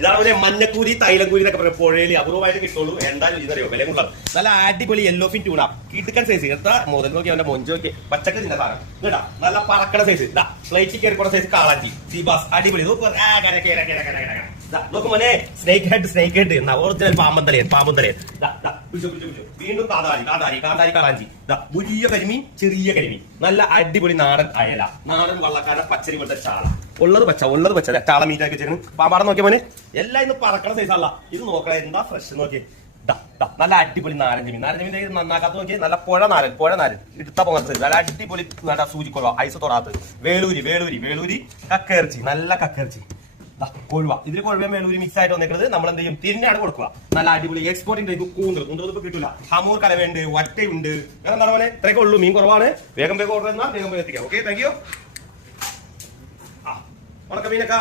ഇതാവുന്ന മഞ്ഞക്കൂരി തൈലക്കൂരി എന്നൊക്കെ പറയാം. പുഴയിൽ അപൂർവമായിട്ട് കിട്ടുള്ളൂ. എന്തായാലും ഇതറിയോ വില കൂടുതലാണ്. നല്ല അടിപൊളി യെല്ലോ ഫിൻ ട്യൂണ കിടുക്കൻ സൈസ്. എത്ര മുതൽ നോക്കി അവന്റെ മൊഞ്ചോക്കി പച്ചക്ക് തിന്ന സാധനം കേട്ടാ. നല്ല പറക്കണ സൈസ്. ഇതാ ഫ്ലൈറ്റ് കയറിക്കോണ സൈസ് കാളാഞ്ചി സീബാസ് അടിപൊളി. നോക്ക് മോനെ സ്നേക്ക് ഹെഡ് ഒറിജിനൽ പാമ്പൻ തലയൻ. വീണ്ടും കാന്താരി കാളാഞ്ചി. വലിയ കരിമീൻ ചെറിയ കരിമീൻ. നല്ല അടിപൊളി നാടൻ അയല. നാടൻ വള്ളക്കാരൻ പച്ചരി പോലത്തെ ചാള. ഉള്ളത് പച്ച ചാള മീറ്റാക്കി വെച്ചിരുന്നു. പാമ്പാടം നോക്കിയ മോനെ എല്ലാം ഇന്ന് പറക്കണ സൈസല്ല. ഇത് നോക്കണ എന്താ ഫ്രഷ് നോക്കിയേ. നല്ല അടിപൊളി നാരഞ്ച് മീൻ നന്നാക്കാത്ത നോക്കി. നല്ല പുഴ നാരൻ ഇടുത്ത പോകത്ത്. നല്ല അടിപൊളി സൂചിക്കൊഴുവ ഐസ് തൊടാത്തത്. വേളൂരി കക്കയിറച്ചി. നല്ല കക്കയിറച്ചി. കൊഴുവ. ഇതിൽ കൊഴുവയും വേളൂരി മിക്സ് ആയിട്ട് വന്നേക്കുന്നത് നമ്മൾ എന്ത് ചെയ്യും തിരിഞ്ഞാണ് കൊടുക്കുക. നല്ല അടിപൊളി എക്സ്പോർട്ടിന്റെ കൂന്തൽ ഇപ്പൊ കിട്ടില്ല. ഹമൂർ കലവയുണ്ട്, വറ്റയുണ്ട്. അങ്ങനെ എന്താണ് പോലെ ഇത്രയൊക്കെ ഉള്ളൂ. മീൻ കുറവാണ്. വേഗം ഓർഡർ എന്നാൽ വേഗം എത്തിക്കാം. Okay, thank you. ഉണക്ക മീനൊക്കെ